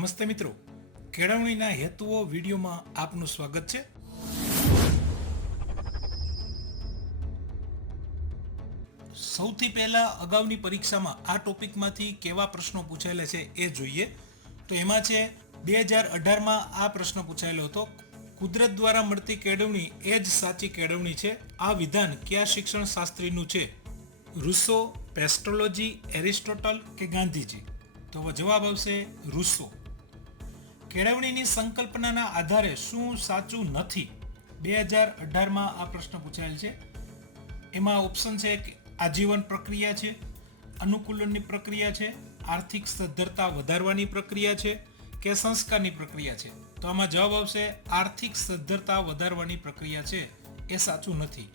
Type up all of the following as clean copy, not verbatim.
નમસ્તે મિત્રો, કેળવણીના હેતુઓ વિડીયોમાં આપનું સ્વાગત છે. સૌથી પહેલા અગાઉની પરીક્ષામાં આ ટોપિકમાંથી કેવા પ્રશ્નો પૂછાયેલા છે એ જોઈએ. તો એમાં છે 2018માં આ પ્રશ્ન પૂછાયેલો હતો. કુદરત દ્વારા મળતી કેળવણી એ જ સાચી કેળવણી છે. આ વિધાન કયા શિક્ષણ શાસ્ત્રીનું છે? રૂસો, પેસ્ટ્રોલોજી, એરિસ્ટોટલ કે ગાંધીજી? તો જવાબ આવશે રૂસો. કેળવણીની સંકલ્પનાના આધારે શું સાચું નથી? 2018માં આ પ્રશ્ન પૂછાયેલ છે. એમાં ઓપ્શન છે કે આજીવન પ્રક્રિયા છે, અનુકૂલનની પ્રક્રિયા છે, આર્થિક સદ્ધરતા વધારવાની પ્રક્રિયા છે કે સંસ્કારની પ્રક્રિયા છે? તો આમાં જવાબ આવશે આર્થિક સદ્ધરતા વધારવાની પ્રક્રિયા છે. એ સાચું નથી.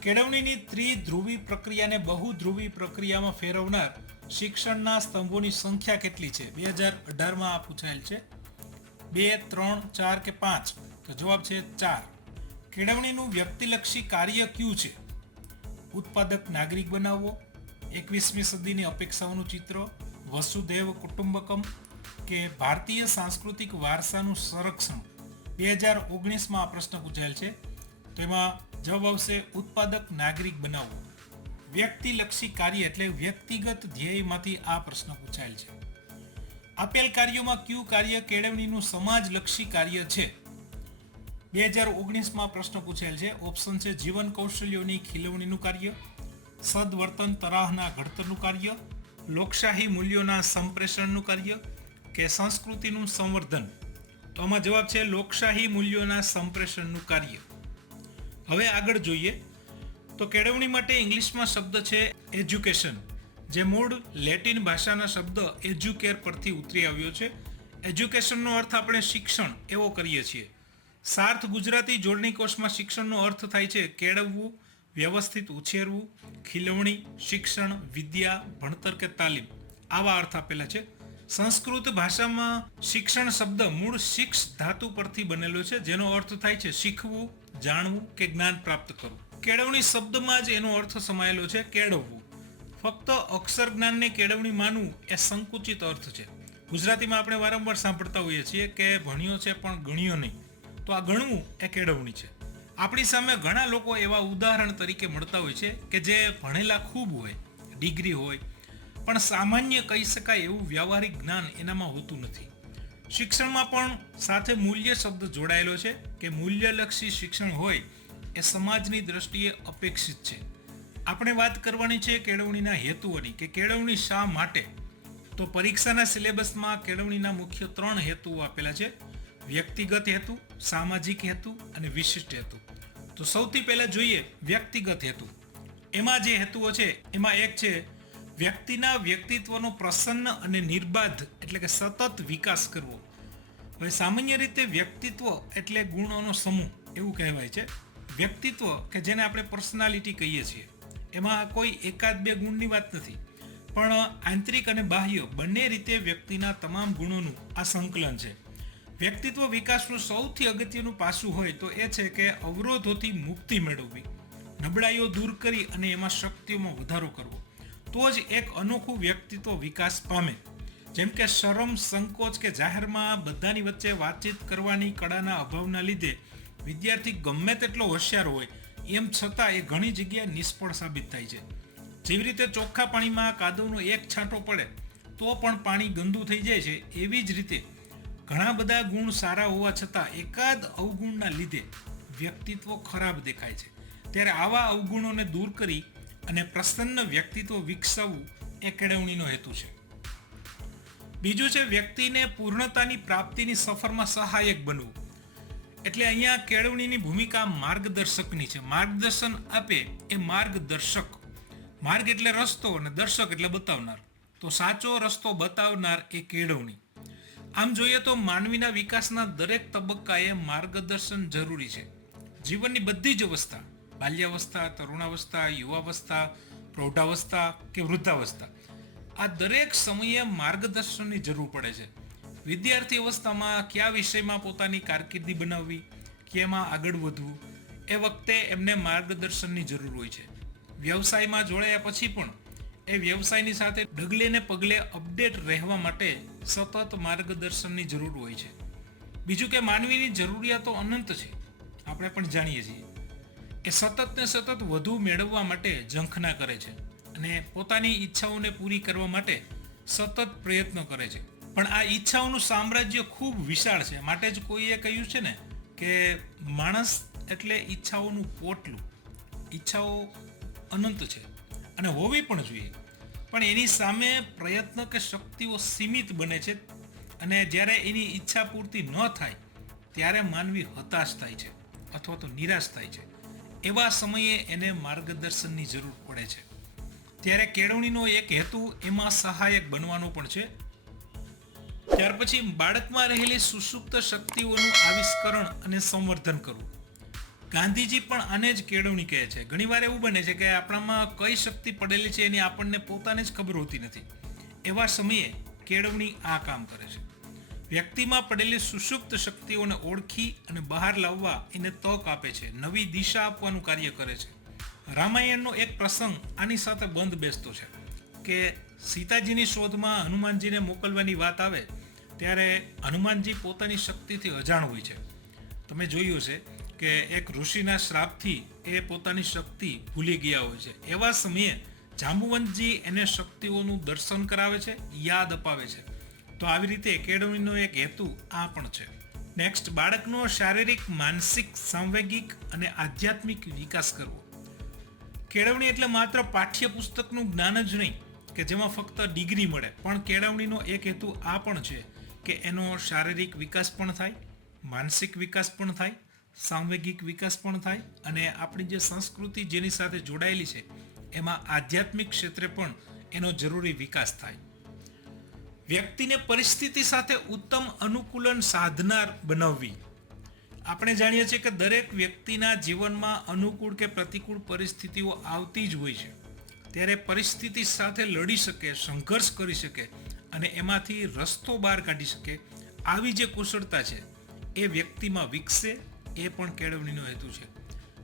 કેળવણીની ત્રિધ્રુવી પ્રક્રિયાને બહુધ્રુવી પ્રક્રિયામાં ફેરવનાર શિક્ષણના સ્તંભોની સંખ્યા કેટલી છે? 2018માં આ પૂછાયેલ છે. 2, 3, 4 કે 5? તો જવાબ છે 4. કેળવણીનું વ્યક્તિલક્ષી કાર્ય કયું છે? ઉત્પાદક નાગરિક બનાવવો, 21મી સદીની અપેક્ષાઓનું ચિત્ર, વસુધૈવ કુટુંબકમ કે ભારતીય સાંસ્કૃતિક વારસાનું સંરક્ષણ? 2019માં આ પ્રશ્ન પૂછાયેલ છે. તો એમાં જવાબ આવશે ઉત્પાદક નાગરિક બનાવવો. વ્યક્તિલક્ષી કાર્ય એટલે વ્યક્તિગત ધ્યેયમાંથી આ પ્રશ્ન પૂછાયેલ છે. આપેલ કાર્યોમાં કયું કાર્ય કેળવણીનું સમાજલક્ષી કાર્ય છે? 2019માં પ્રશ્ન પૂછાયેલ છે. ઓપ્શન છે જીવન કૌશલ્યોની ખીલવણીનું કાર્ય, સદવર્તન તરાહના ઘડતરનું કાર્ય, લોકશાહી મૂલ્યોના સંપ્રેષણનું કાર્ય કે સંસ્કૃતિનું સંવર્ધન? તો આમાં જવાબ છે લોકશાહી મૂલ્યોના સંપ્રેષણનું કાર્ય. હવે આગળ જોઈએ તો કેળવણી માટે ઇંગ્લિશમાં શબ્દ છે એજ્યુકેશન, જે મૂળ લેટિન ભાષાના શબ્દ એજ્યુકેર પરથી ઉતરી આવ્યો છે. એજ્યુકેશનનો અર્થ આપણે શિક્ષણ એવો કરીએ છીએ. સાર્થ ગુજરાતી જોડણી કોષમાં શિક્ષણનો અર્થ થાય છે કેળવવું, વ્યવસ્થિત ઉછેરવું, ખીલવણી, શિક્ષણ, વિદ્યા, ભણતર કે તાલીમ, આવા અર્થ આપેલા છે. સંસ્કૃત ભાષામાં શિક્ષણ શબ્દ મૂળ શિક્ષ ધાતુ પરથી બનેલો છે, જેનો અર્થ થાય છે શીખવું, જાણવું કે જ્ઞાન પ્રાપ્ત કરવું. કેળવણી શબ્દમાં જ એનો અર્થ સમાયેલો છે કેળવવું. ફક્ત અક્ષર જ્ઞાનને કેળવણી માનવું એ સંકુચિત અર્થ છે. ગુજરાતીમાં આપણે વારંવાર સાંભળતા હોઈએ છીએ કે ભણ્યો છે પણ ગણ્યો નહીં. તો આ ગણવું એ કેળવણી છે. આપણી સામે ઘણા લોકો એવા ઉદાહરણ તરીકે મળતા હોય છે કે જે ભણેલા ખૂબ હોય, ડિગ્રી હોય, પણ સામાન્ય કહી શકાય એવું વ્યવહારિક જ્ઞાન એનામાં હોતું નથી. શિક્ષણમાં પણ સાથે મૂલ્ય શબ્દ જોડાયેલો છે કે મૂલ્યલક્ષી શિક્ષણ હોય એ સમાજની દ્રષ્ટિએ અપેક્ષિત છે. આપણે વાત કરવાની છે કેળવણીના હેતુઓની કે કેળવણી શા માટે. તો પરીક્ષાના સિલેબસમાં કેળવણીના મુખ્ય 3 હેતુઓ આપેલા છે: વ્યક્તિગત હેતુ, સામાજિક હેતુ અને વિશિષ્ટ હેતુ. તો સૌથી પહેલા જોઈએ વ્યક્તિગત હેતુ. એમાં જે હેતુઓ છે એમાં એક છે વ્યક્તિના વ્યક્તિત્વનો પ્રસન્ન અને નિર્બાધ એટલે કે સતત વિકાસ કરવો. હવે સામાન્ય રીતે વ્યક્તિત્વ એટલે ગુણોનો સમૂહ એવું કહેવાય છે. વ્યક્તિત્વ કે જેને આપણે પર્સનાલિટી કહીએ છીએ, એમાં કોઈ એકાદ બે ગુણની વાત નથી, પણ આંતરિક અને બાહ્ય બંને રીતે વ્યક્તિના તમામ ગુણોનું આ સંકલન છે. વ્યક્તિત્વ વિકાસનું સૌથી અગત્યનું પાસું હોય તો એ છે કે અવરોધોથી મુક્તિ મેળવવી, નબળાઈઓ દૂર કરી અને એમાં શક્તિઓમાં વધારો કરવો. તો જ એક અનોખું વ્યક્તિત્વ વિકાસ પામે. જેમ કે શરમ, સંકોચ કે જાહેરમાં બધાની વચ્ચે વાતચીત કરવાની કળાના અભાવના લીધે વિદ્યાર્થી ગમે તેટલો હોશિયાર હોય એમ છતાં એ ઘણી જગ્યાએ નિષ્ફળ સાબિત થાય છે. જેવી રીતે ચોખ્ખા પાણીમાં કાદવનો એક છાંટો પડે તો પણ પાણી ગંદુ થઈ જાય છે, એવી જ રીતે ઘણા બધા ગુણ સારા હોવા છતાં એકાદ અવગુણના લીધે વ્યક્તિત્વ ખરાબ દેખાય છે. ત્યારે આવા અવગુણોને દૂર કરી અને પ્રસન્ન વ્યક્તિત્વ વિકસાવવું એ કેળવણીનો હેતુ છે. બીજું છે વ્યક્તિને પૂર્ણતાની પ્રાપ્તિની સફરમાં સહાયક બનવું. એટલે અહીંયા કેળવણીની ભૂમિકા માર્ગદર્શકની છે. માર્ગદર્શન આપે એ માર્ગદર્શક. માર્ગ એટલે રસ્તો અને દર્શક એટલે બતાવનાર. તો સાચો રસ્તો બતાવનાર એ કેળવણી. આમ જોઈએ તો માનવીના વિકાસના દરેક તબક્કાએ માર્ગદર્શન જરૂરી છે. જીવનની બધી જ અવસ્થા, બાલ્યાવસ્થા, તરુણાવસ્થા, યુવાવસ્થા, પ્રૌઢાવસ્થા કે વૃદ્ધાવસ્થા, આ દરેક સમયે માર્ગદર્શનની જરૂર પડે છે. વિદ્યાર્થી અવસ્થામાં કયા વિષયમાં પોતાની કારકિર્દી બનાવવી, કેમાં આગળ વધવું, એ વખતે એમને માર્ગદર્શનની જરૂર હોય છે. વ્યવસાયમાં જોડાયા પછી પણ એ વ્યવસાયની સાથે ડગલે ને પગલે અપડેટ રહેવા માટે સતત માર્ગદર્શનની જરૂર હોય છે. બીજું કે માનવીની જરૂરિયાતો અનંત છે, આપણે પણ જાણીએ છીએ. એ સતત ને સતત વધુ મેળવવા માટે ઝંખના કરે છે અને પોતાની ઈચ્છાઓને પૂરી કરવા માટે સતત પ્રયત્નો કરે છે. પણ આ ઈચ્છાઓનું સામ્રાજ્ય ખૂબ વિશાળ છે. માટે જ કોઈએ કહ્યું છે ને કે માણસ એટલે ઈચ્છાઓનું પોટલું. ઈચ્છાઓ અનંત છે અને હોવી પણ જોઈએ, પણ એની સામે પ્રયત્ન કે શક્તિઓ સીમિત બને છે અને જ્યારે એની ઈચ્છા પૂર્તિ ન થાય ત્યારે માનવી હતાશ થાય છે અથવા તો નિરાશ થાય છે. એવા સમયે એને માર્ગદર્શનની જરૂર પડે છે. ત્યારે કેળવણીનો એક હેતુ એમાં સહાયક બનવાનો પણ છે. ત્યાર પછી બાળકમાં રહેલી સુષુપ્ત શક્તિઓનું આવિષ્કરણ અને સંવર્ધન કરવું. ગાંધીજી પણ આને જ કેળવણી કહે છે. ઘણીવાર એવું બને છે કે આપણામાં કઈ શક્તિ પડેલી છે એની આપણને પોતાને જ ખબર હોતી નથી. એવા સમયે કેળવણી આ કામ કરે છે. વ્યક્તિમાં પડેલી સુષુપ્ત શક્તિઓને ઓળખી અને બહાર લાવવા એને તક આપે છે, નવી દિશા આપવાનું કાર્ય કરે છે. રામાયણનો એક પ્રસંગ આની સાથે બંધ બેસતો છે કે સીતાજીની શોધમાં હનુમાનજીને મોકલવાની વાત આવે ત્યારે હનુમાનજી પોતાની શક્તિથી અજાણ હોય છે. તમે જોયું હશે કે એક ઋષિના શ્રાપથી એ પોતાની શક્તિ ભૂલી ગયા હોય છે. એવા સમયે જાંબુવંતજી એને શક્તિઓનું દર્શન કરાવે છે, યાદ અપાવે છે. તો આવી રીતે કેળવણીનો એક હેતુ આ પણ છે. નેક્સ્ટ, બાળકનો શારીરિક, માનસિક, સાંવેગિક અને આધ્યાત્મિક વિકાસ કરવો. કેળવણી એટલે માત્ર પાઠ્યપુસ્તકનું જ્ઞાન જ નહીં કે જેમાં ફક્ત ડિગ્રી મળે, પણ કેળવણીનો એક હેતુ આ પણ છે કે એનો શારીરિક વિકાસ પણ થાય, માનસિક વિકાસ પણ થાય, સાંવેગિક વિકાસ પણ થાય અને આપણી જે સંસ્કૃતિ જેની સાથે જોડાયેલી છે એમાં આધ્યાત્મિક ક્ષેત્રે પણ એનો જરૂરી વિકાસ થાય. વ્યક્તિને પરિસ્થિતિ સાથે ઉત્તમ અનુકૂલન સાધનાર બનાવવી. આપણે જાણીએ છીએ કે દરેક વ્યક્તિના જીવનમાં અનુકૂળ કે પ્રતિકૂળ પરિસ્થિતિઓ આવતી જ હોય છે. ત્યારે પરિસ્થિતિ સાથે લડી શકે, સંઘર્ષ કરી શકે અને એમાંથી રસ્તો બહાર કાઢી શકે, આવી જે કુશળતા છે એ વ્યક્તિમાં વિકસે, એ પણ કેળવણીનો હેતુ છે.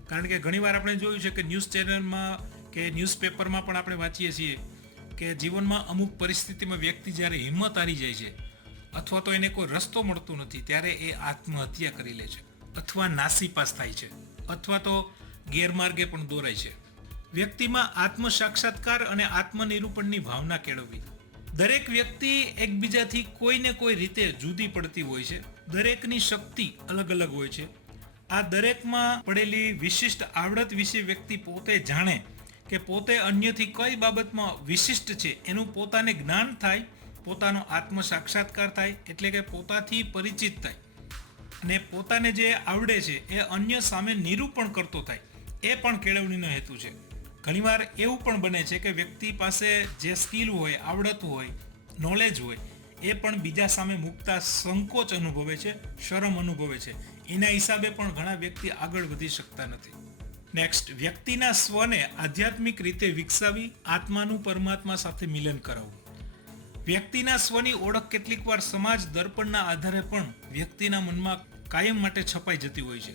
કારણ કે ઘણીવાર આપણે જોયું છે કે ન્યૂઝ ચેનલમાં કે ન્યૂઝપેપરમાં પણ આપણે વાંચીએ છીએ કે જીવનમાં અમુક પરિસ્થિતિમાં વ્યક્તિ જ્યારે હિંમત હારી જાય છે અથવા તો એને કોઈ રસ્તો મળતો નથી ત્યારે એ આત્મહત્યા કરી લે છે અથવા નાસીપાસ થાય છે અથવા તો ગેરમાર્ગે પણ દોરાય છે. વ્યક્તિમાં આત્મ સાક્ષાત્કાર અને આત્મનિરૂપણની ભાવના કેળવવી. દરેક વ્યક્તિ એકબીજાથી કોઈને કોઈ રીતે જુદી પડતી હોય છે. દરેકની શક્તિ અલગ અલગ હોય છે. આ દરેકમાં પડેલી વિશિષ્ટ આવડત વિશે વ્યક્તિ પોતે જાણે કે પોતે અન્યથી કઈ બાબતમાં વિશિષ્ટ છે એનું પોતાને જ્ઞાન થાય, પોતાનો આત્મ સાક્ષાત્કાર થાય એટલે કે પોતાથી પરિચિત થાય અને પોતાને જે આવડે છે એ અન્ય સામે નિરૂપણ કરતો થાય, એ પણ કેળવણીનો હેતુ છે. ઘણીવાર એવું પણ બને છે કે વ્યક્તિ પાસે જે સ્કિલ હોય, આવડત હોય, નોલેજ હોય એ પણ બીજા સામે મૂકતા સંકોચ અનુભવે છે, શરમ અનુભવે છે. એના હિસાબે પણ ઘણા વ્યક્તિ આગળ વધી શકતા નથી. નેક્સ્ટ, વ્યક્તિના સ્વને આધ્યાત્મિક રીતે વિકસાવી આત્માનું પરમાત્મા સાથે મિલન કરાવવું. વ્યક્તિના સ્વની ઓળખ કેટલીક વાર સમાજ દર્પણના આધારે પણ વ્યક્તિના મનમાં કાયમ માટે છપાઈ જતી હોય છે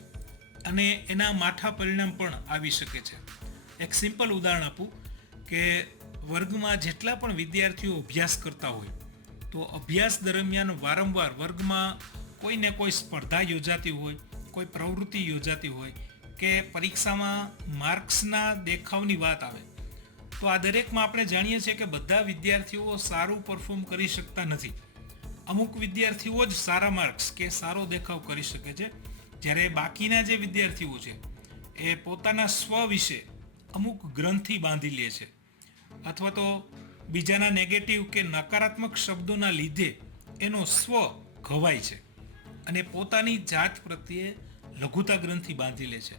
અને એના માઠા પરિણામ પણ આવી શકે છે. એક સિમ્પલ ઉદાહરણ આપું કે વર્ગમાં જેટલા પણ વિદ્યાર્થીઓ અભ્યાસ કરતા હોય તો અભ્યાસ દરમિયાન વારંવાર વર્ગમાં કોઈ ને કોઈ સ્પર્ધા યોજાતી હોય, કોઈ પ્રવૃત્તિ યોજાતી હોય કે પરીક્ષામાં માર્ક્સના દેખાવની વાત આવે તો આ દરેકમાં આપણે જાણીએ છીએ કે બધા વિદ્યાર્થીઓ સારું પરફોર્મ કરી શકતા નથી. અમુક વિદ્યાર્થીઓ જ સારા માર્ક્સ કે સારો દેખાવ કરી શકે છે, જ્યારે બાકીના જે વિદ્યાર્થીઓ છે એ પોતાના સ્વ વિશે અમુક ગ્રંથિ બાંધી લે છે અથવા તો બીજાના નેગેટિવ કે નકારાત્મક શબ્દોના લીધે એનો સ્વ ઘવાય છે અને પોતાની જાત પ્રત્યે લઘુતા ગ્રંથિ બાંધી લે છે.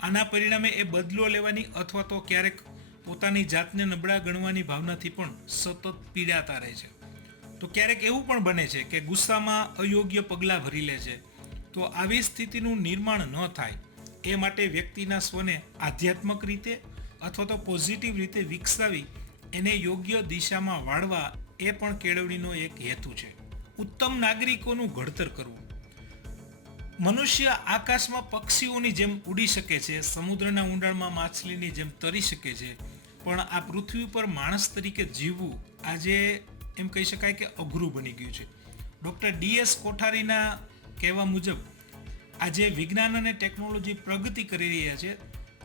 આના પરિણામે એ બદલો લેવાની અથવા તો ક્યારેક પોતાની જાતને નબળા ગણવાની ભાવનાથી પણ સતત પીડાતા રહે છે. તો ક્યારેક એવું પણ બને છે કે ગુસ્સામાં અયોગ્ય પગલાં ભરી લે છે. તો આવી સ્થિતિનું નિર્માણ ન થાય એ માટે વ્યક્તિના સ્વને આધ્યાત્મક રીતે અથવા તો પોઝિટિવ રીતે વિકસાવી એને યોગ્ય દિશામાં વાળવા, એ પણ કેળવણીનો એક હેતુ છે. ઉત્તમ નાગરિકોનું ઘડતર કરવું. મનુષ્ય આકાશમાં પક્ષીઓની જેમ ઉડી શકે છે, સમુદ્રના ઊંડાણમાં માછલીની જેમ તરી શકે છે, પણ આ પૃથ્વી ઉપર માણસ તરીકે જીવવું આજે એમ કહી શકાય કે અઘરું બની ગયું છે. ડૉક્ટર DS કોઠારીના કહેવા મુજબ આજે વિજ્ઞાન અને ટેકનોલોજી પ્રગતિ કરી રહ્યા છે,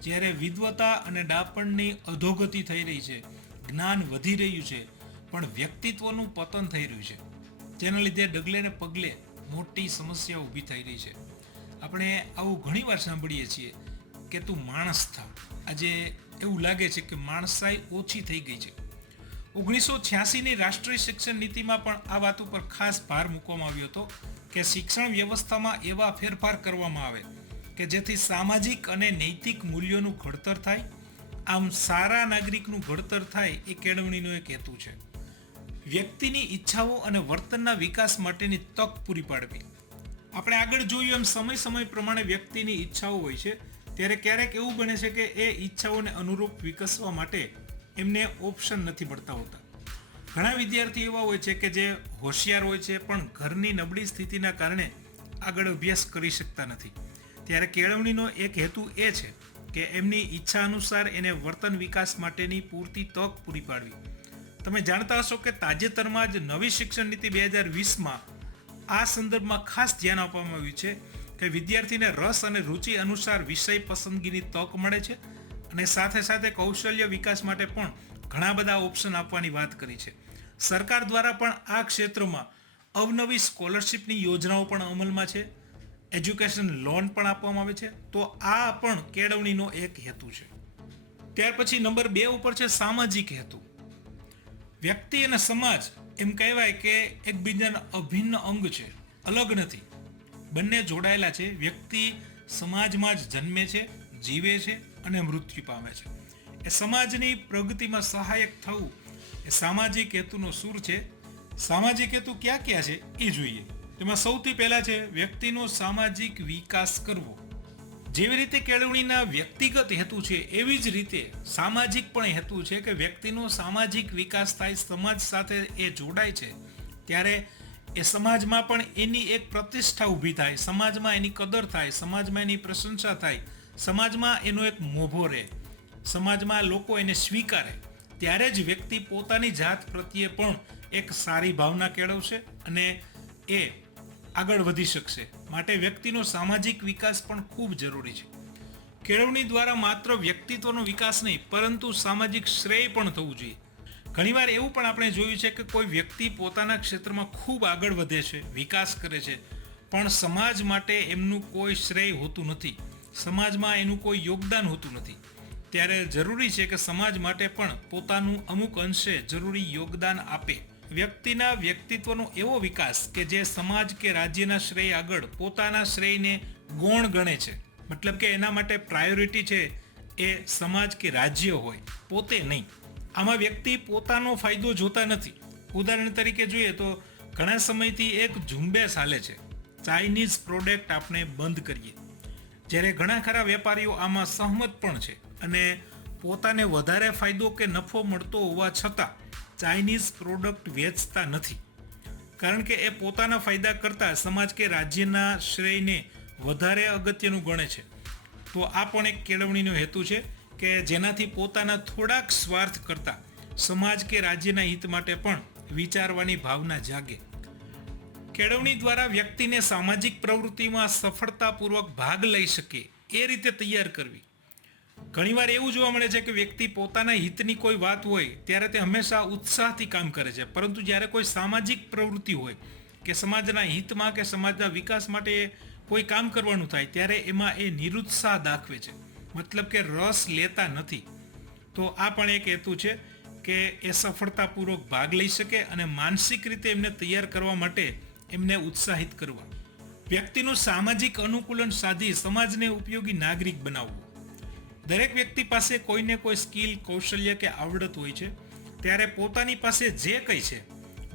જ્યારે વિદ્વતા અને ડાપણની અધોગતિ થઈ રહી છે, જ્ઞાન વધી રહ્યું છે, પણ વ્યક્તિત્વનું પતન થઈ રહ્યું છે, જેના લીધે ડગલે ને પગલે મોટી સમસ્યા ઊભી થઈ રહી છે. આપણે આવું ઘણીવાર સાંભળીએ છીએ કે તું માણસ થા. આજે એવું લાગે છે કે માણસાઈ ઓછી થઈ ગઈ છે. 1986ની રાષ્ટ્રીય શિક્ષણ નીતિમાં પણ આ વાત ઉપર ખાસ ભાર મૂકવામાં આવ્યો હતો કે શિક્ષણ વ્યવસ્થામાં એવા ફેરફાર કરવામાં આવે કે જેથી સામાજિક અને નૈતિક મૂલ્યોનું ઘડતર થાય. આમ સારા નાગરિકનું ઘડતર થાય એ કેળવણીનો એક હેતુ છે. વ્યક્તિની ઈચ્છાઓ અને વર્તનના વિકાસ માટેની તક પૂરી પાડવી. આપણે આગળ જોયું એમ સમય પ્રમાણે વ્યક્તિની ઈચ્છાઓ હોય છે, ત્યારે ક્યારેક એવું બને છે કે એ ઈચ્છાઓને અનુરૂપ વિકસવા માટે એમને ઓપ્શન નથી મળતા હોતા. ઘણા વિદ્યાર્થી એવા હોય છે કે જે હોશિયાર હોય છે, પણ ઘરની નબળી સ્થિતિના કારણે આગળ અભ્યાસ કરી શકતા નથી. ત્યારે કેળવણીનો એક હેતુ એ છે કે એમની ઈચ્છા અનુસાર એને વર્તન વિકાસ માટેની પૂરતી તક પૂરી પાડવી. તમે જાણતા હશો કે તાજેતરમાં જ નવી શિક્ષણ નીતિ 2020માં આ સંદર્ભમાં ખાસ ધ્યાન આપવામાં આવ્યું છે કે વિદ્યાર્થીને રસ અને રુચિ અનુસાર વિષય પસંદગીની તક મળે છે, અને સાથે સાથે કૌશલ્ય વિકાસ માટે પણ ઘણા બધા ઓપ્શન આપવાની વાત કરી છે. સરકાર દ્વારા પણ આ ક્ષેત્રમાં અવનવી સ્કોલરશિપની યોજનાઓ પણ અમલમાં છે, એજ્યુકેશન લોન પણ આપવામાં આવે છે. તો આ પણ કેળવણીનો એક હેતુ છે. ત્યાર પછી નંબર 2 ઉપર છે સામાજિક હેતુ. વ્યક્તિ અને સમાજ એમ કહેવાય કે એકબીજાના અભિન્ન અંગ છે, અલગ નથી, બંને જોડાયેલા છે. વ્યક્તિ સમાજમાં જ જન્મે છે, જીવે છે અને મૃત્યુ પામે છે. એ સમાજની પ્રગતિમાં સહાયક થવું એ સામાજિક હેતુનો સૂર છે. સામાજિક હેતુ ક્યાં ક્યાં છે એ જોઈએ. તેમાં સૌથી પહેલા છે વ્યક્તિનો સામાજિક વિકાસ કરવો. જેવી રીતે કેળવણીના વ્યક્તિગત હેતુ છે, એવી જ રીતે સામાજિક પણ હેતુ છે કે વ્યક્તિનો સામાજિક વિકાસ થાય, સમાજ સાથે એ જોડાય છે, ત્યારે એ સમાજમાં પણ એની એક પ્રતિષ્ઠા ઊભી થાય, સમાજમાં એની કદર થાય, સમાજમાં એની પ્રશંસા થાય, સમાજમાં એનો એક મોભો રહે, સમાજમાં લોકો એને સ્વીકારે. ત્યારે જ વ્યક્તિ પોતાની જાત પ્રત્યે પણ એક સારી ભાવના કેળવશે અને એ આગળ વધી શકશે. માટે વ્યક્તિનો સામાજિક વિકાસ પણ ખૂબ જરૂરી છે. કેળવણી દ્વારા માત્ર વ્યક્તિત્વનો વિકાસ નહીં, પરંતુ સામાજિક શ્રેય પણ થવું જોઈએ. ઘણીવાર એવું પણ આપણે જોયું છે કે કોઈ વ્યક્તિ પોતાના ક્ષેત્રમાં ખૂબ આગળ વધે છે, વિકાસ કરે છે, પણ સમાજ માટે એમનું કોઈ શ્રેય હોતું નથી, સમાજમાં એનું કોઈ યોગદાન હોતું નથી. ત્યારે જરૂરી છે કે સમાજ માટે પણ પોતાનું અમુક અંશે જરૂરી યોગદાન આપે. વ્યક્તિના વ્યક્તિત્વનો એવો વિકાસ કે જે સમાજ કે રાજ્યના શ્રેય આગળ પોતાના શ્રેયને ગૌણ ગણે છે, મતલબ કે એના માટે પ્રાયોરિટી છે એ સમાજ કે રાજ્ય હોય, પોતે નહીં. આમાં વ્યક્તિ પોતાનો ફાયદો જોતા નથી. ઉદાહરણ તરીકે જોઈએ તો ઘણા સમયથી એક ઝુંબેશ હાલે છે, ચાઇનીઝ પ્રોડક્ટ આપણે બંધ કરીએ. જ્યારે ઘણા ખરા વેપારીઓ આમાં સહમત પણ છે અને પોતાને વધારે ફાયદો કે નફો મળતો હોવા છતાં ચાઇનીઝ પ્રોડક્ટ વેચતા નથી, કારણ કે એ પોતાના ફાયદા કરતાં સમાજ કે રાજ્યના શ્રેયને વધારે અગત્યનું ગણે છે. તો આ પણ એક કેળવણીનો હેતુ છે કે જેનાથી પોતાના થોડાક સ્વાર્થ કરતાં સમાજ કે રાજ્યના હિત માટે પણ વિચારવાની ભાવના જાગે. કેળવણી દ્વારા વ્યક્તિને સામાજિક પ્રવૃત્તિમાં સફળતાપૂર્વક ભાગ લઈ શકે એ રીતે તૈયાર કરવી. ઘણીવાર એવું જોવા મળે છે કે વ્યક્તિ પોતાના હિતની કોઈ વાત હોય ત્યારે તે હંમેશા ઉત્સાહથી કામ કરે છે, પરંતુ જ્યારે કોઈ સામાજિક પ્રવૃત્તિ હોય કે સમાજના હિતમાં કે સમાજના વિકાસ માટે કોઈ કામ કરવાનું થાય ત્યારે એમાં એ નિરુત્સાહ દાખવે છે, મતલબ કે રસ લેતા નથી. તો આ પણ એક હેતુ છે કે એ સફળતાપૂર્વક ભાગ લઈ શકે અને માનસિક રીતે એમને તૈયાર કરવા માટે એમને ઉત્સાહિત કરવા. વ્યક્તિનું સામાજિક અનુકૂલન સાધી સમાજને ઉપયોગી નાગરિક બનાવવું. દરેક વ્યક્તિ પાસે કોઈને કોઈ સ્કિલ, કૌશલ્ય કે આવડત હોય છે, ત્યારે પોતાની પાસે જે કંઈ છે,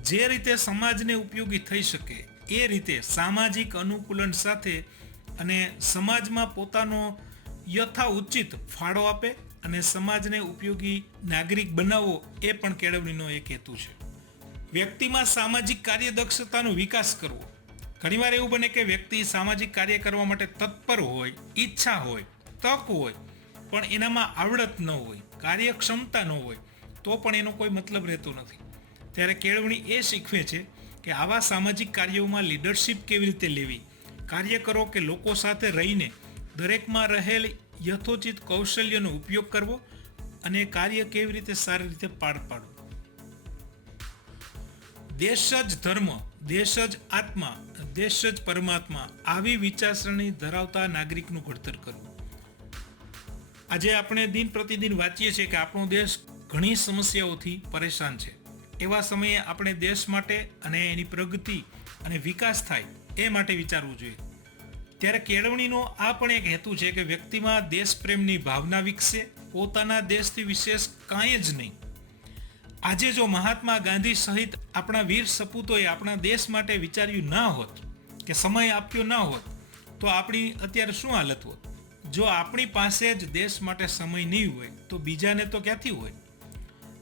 જે રીતે સમાજને ઉપયોગી થઈ શકે એ રીતે સામાજિક અનુકૂલન સાથે અને સમાજમાં પોતાનો યથાઉચિત ફાળો આપે અને સમાજને ઉપયોગી નાગરિક બનાવવો એ પણ કેળવણીનો એક હેતુ છે. વ્યક્તિમાં સામાજિક કાર્યદક્ષતાનો વિકાસ કરવો. ઘણીવાર એવું બને કે વ્યક્તિ સામાજિક કાર્ય કરવા માટે તત્પર હોય, ઈચ્છા હોય, તક હોય, પણ એનામાં આવડત ન હોય. કાર્યક્ષમતા ન હોય તો પણ એનો કોઈ મતલબ રહેતો નથી. ત્યારે કેળવણી એ શીખવે છે કે આવા સામાજિક કાર્યોમાં લીડરશિપ કેવી રીતે લેવી, કાર્ય કરો કે લોકો સાથે રહીને દરેકમાં રહેલ યથોચિત કૌશલ્યનો ઉપયોગ કરવો અને કાર્ય કેવી રીતે સારી રીતે પાર પાડવું. દેશ જ ધર્મ, દેશ જ આત્મા, દેશ જ પરમાત્મા, આવી વિચારસરણી ધરાવતા નાગરિકનું ઘડતર કરવું. આજે આપણે દિન પ્રતિદિન વાંચીએ છીએ કે આપણો દેશ ઘણી સમસ્યાઓથી પરેશાન છે. એવા સમયે આપણે દેશ માટે અને એની પ્રગતિ અને વિકાસ થાય એ માટે વિચારવું જોઈએ. ત્યારે કેળવણીનો આ પણ એક હેતુ છે કે વ્યક્તિમાં દેશપ્રેમની ભાવના વિકસે, પોતાના દેશથી વિશેષ કાંઈ જ નહીં. આજે જો મહાત્મા ગાંધી સહિત આપણા વીર સપૂતોએ આપણા દેશ માટે વિચાર્યું ના હોત કે સમય આપ્યો ના હોત તો આપણી અત્યારે શું હાલત હોત. જો આપણી પાસે જ દેશ માટે સમય નહીં હોય તો બીજાને તો ક્યાંથી હોય.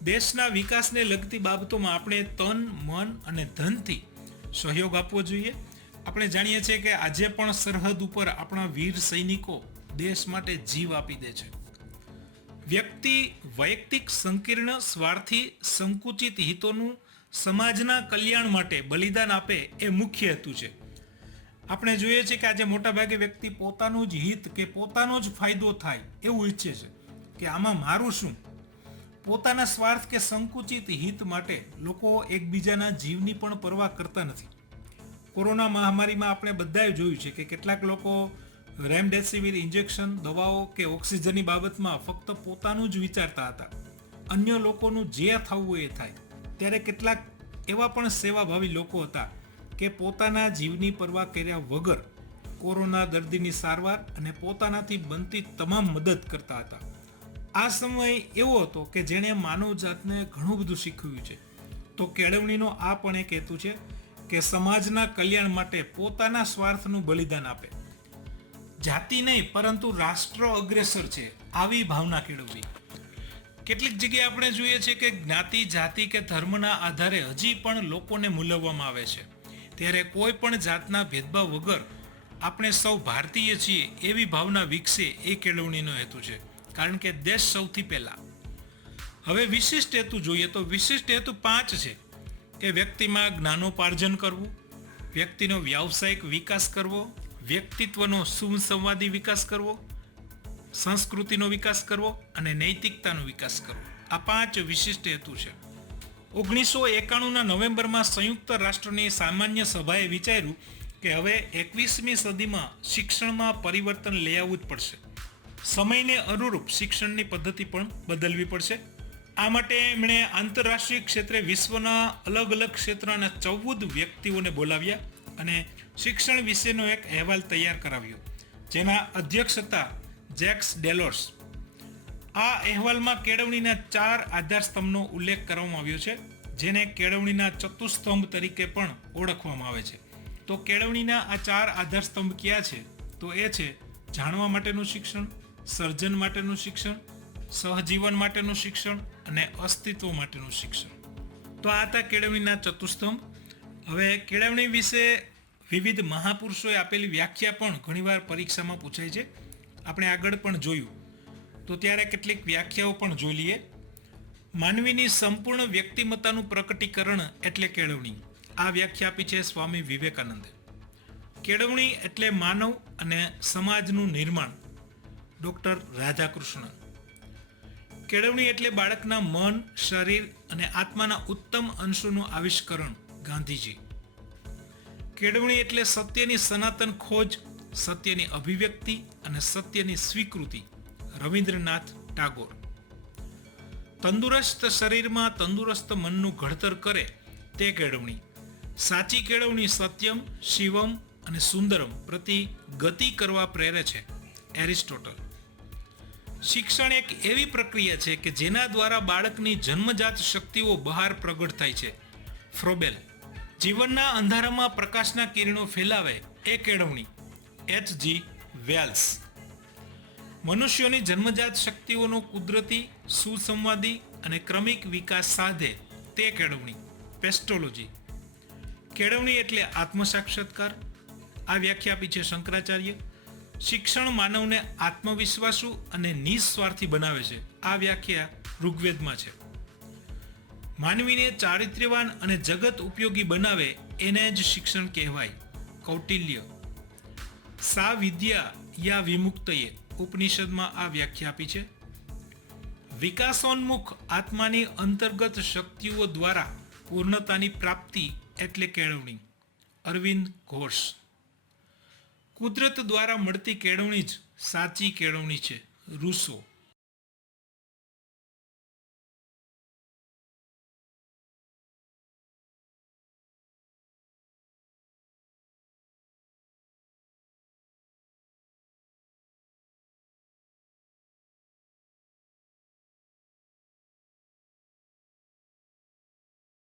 દેશના વિકાસને લગતી બાબતોમાં આપણે તન, મન અને ધનથી સહયોગ આપવો જોઈએ. આપણે જાણીએ છીએ કે આજે પણ સરહદ ઉપર આપણા વીર સૈનિકો દેશ માટે જીવ આપી દે છે. વ્યક્તિ વૈયક્તિક સંકીર્ણ સ્વાર્થી સંકુચિત હિતોનું સમાજના કલ્યાણ માટે બલિદાન આપે એ મુખ્ય હેતુ છે. આપણે જોઈએ છીએ કે આજે મોટાભાગે વ્યક્તિ પોતાનું જ હિત કે પોતાનો જ ફાયદો થાય એવું ઈચ્છે છે કે આમાં મારું શું. પોતાના સ્વાર્થ કે સંકુચિત હિત માટે લોકો એકબીજાના જીવની પણ પરવા કરતા નથી. કોરોના મહામારીમાં આપણે બધાએ જોયું છે કે કેટલાક લોકો રેમડેસિવિર ઇન્જેક્શન, દવાઓ કે ઓક્સિજનની બાબતમાં ફક્ત પોતાનું જ વિચારતા હતા. અન્ય લોકોનું જે થવું એ થાય. ત્યારે કેટલાક એવા પણ સેવાભાવી લોકો હતા કે પોતાના જીવની પરવા કર્યા વગર કોરોના દર્દીની સારવાર અને પોતાનાથી બનતી તમામ મદદ કરતા હતા. આ સમય એવો હતો કે જેણે માનવ જાતને ઘણું બધું શીખવ્યું છે. તો કેળવણીનો આ પણ એક હેતુ છે કે સમાજના કલ્યાણ માટે પોતાના સ્વાર્થનું બલિદાન આપે. જાતિ નહીં પરંતુ રાષ્ટ્ર અગ્રેસર છે આવી ભાવના કેળવવી. કેટલીક જગ્યાએ આપણે જોઈએ છીએ કે જ્ઞાતિ, જાતિ કે ધર્મના આધારે હજી પણ લોકોને મૂલવવામાં આવે છે. ત્યારે કોઈ પણ જાતના ભેદભાવ વગર આપણે સૌ ભારતીય છીએ એવી ભાવના વિકસે એ કેળવણીનો હેતુ છે. કારણ કે દેશ સૌથી પહેલા. હવે વિશિષ્ટ હેતુ જોઈએ તો વિશિષ્ટ હેતુ 5 છે કે વ્યક્તિમાં જ્ઞાનોપાર્જન કરવું, વ્યક્તિનો વ્યાવસાયિક વિકાસ કરવો, વ્યક્તિત્વનો સુસંવાદી વિકાસ કરવો, સંસ્કૃતિનો વિકાસ કરવો અને નૈતિકતાનો વિકાસ કરવો. આ 5 વિશિષ્ટ હેતુ છે. 1991ના નવેમ્બરમાં સંયુક્ત રાષ્ટ્રની સામાન્ય સભાએ વિચાર્યું કે હવે 21મી સદીમાં શિક્ષણમાં પરિવર્તન લઈ આવવું જ પડશે. સમયને અનુરૂપ શિક્ષણની પદ્ધતિ પણ બદલવી પડશે. આ માટે એમણે આંતરરાષ્ટ્રીય ક્ષેત્રે વિશ્વના અલગ અલગ ક્ષેત્રના 14 વ્યક્તિઓને બોલાવ્યા અને શિક્ષણ વિશેનો એક અહેવાલ તૈયાર કરાવ્યો, જેના અધ્યક્ષ હતા જેક્સ ડેલોર્સ. આ અહેવાલમાં કેળવણીના 4 આધારસ્તંભનો ઉલ્લેખ કરવામાં આવ્યો છે, જેને કેળવણીના ચતુસ્તંભ તરીકે પણ ઓળખવામાં આવે છે. તો કેળવણીના આ 4 આધારસ્તંભ કયા છે? તો એ છે જાણવા માટેનું શિક્ષણ, સર્જન માટેનું શિક્ષણ, સહજીવન માટેનું શિક્ષણ અને અસ્તિત્વ માટેનું શિક્ષણ. તો આ હતા કેળવણીના ચતુસ્તંભ. હવે કેળવણી વિશે વિવિધ મહાપુરુષોએ આપેલી વ્યાખ્યા પણ ઘણીવાર પરીક્ષામાં પૂછાય છે. આપણે આગળ પણ જોયું. તો ત્યારે કેટલીક વ્યાખ્યાઓ પણ જોઈ લઈએ. માનવીની સંપૂર્ણ વ્યક્તિમત્તાનું પ્રકટીકરણ એટલે કેળવણી. આ વ્યાખ્યા આપી છે સ્વામી વિવેકાનંદે. કેળવણી એટલે માનવ અને સમાજનું નિર્માણ, ડૉક્ટર રાધાકૃષ્ણન. કેળવણી એટલે બાળકના મન, શરીર અને આત્માના ઉત્તમ અંશોનું આવિષ્કરણ, ગાંધીજી. કેળવણી એટલે સત્યની સનાતન ખોજ, સત્યની અભિવ્યક્તિ અને સત્યની સ્વીકૃતિ, રવિન્દ્રનાથ ટાગોર. તંદુરસ્ત શરીરમાં તંદુરસ્ત મનનું ઘડતર કરે તે કેળવણી. સાચી કેળવણી સત્યમ, શિવમ અને સુંદરમ પ્રતિ ગતિ કરવા પ્રેરે છે, એરિસ્ટોટલ. શિક્ષણ એક એવી પ્રક્રિયા છે કે જેના દ્વારા બાળકની જન્મજાત શક્તિઓ બહાર પ્રગટ થાય છે, ફ્રોબેલ. જીવનના અંધારામાં પ્રકાશના કિરણો ફેલાવે એ કેળવણી, H.G. વેલ્સ. મનુષ્યોની જન્મજાત શક્તિઓનો કુદરતી, સુસંવાદી અને ક્રમિક વિકાસ સાધે તે કેળવણી, પેસ્ટોલોજી. કેળવણી એટલે આત્મસાક્ષાત્કાર. આ વ્યાખ્યા આપી છે શંકરાચાર્ય. શિક્ષણ માનવને આત્મવિશ્વાસુ અને નિસ્વાર્થી બનાવે છે. આ વ્યાખ્યા ઋગ્વેદમાં છે. માનવીને ચારિત્ર્યવાન અને જગત ઉપયોગી બનાવે એને જ શિક્ષણ કહેવાય. કૌટિલ્ય. સા વિદ્યા યા વિમુક્તયે ઉપનિષદમાં આ વ્યાખ્યા આપી છે. વિકાસોન્મુખ આત્માની અંતર્ગત શક્તિઓ દ્વારા પૂર્ણતાની પ્રાપ્તિ એટલે કેળવણી. અરવિંદ ઘોષ. કુદરત દ્વારા મળતી કેળવણી જ સાચી કેળવણી છે. રૂસો.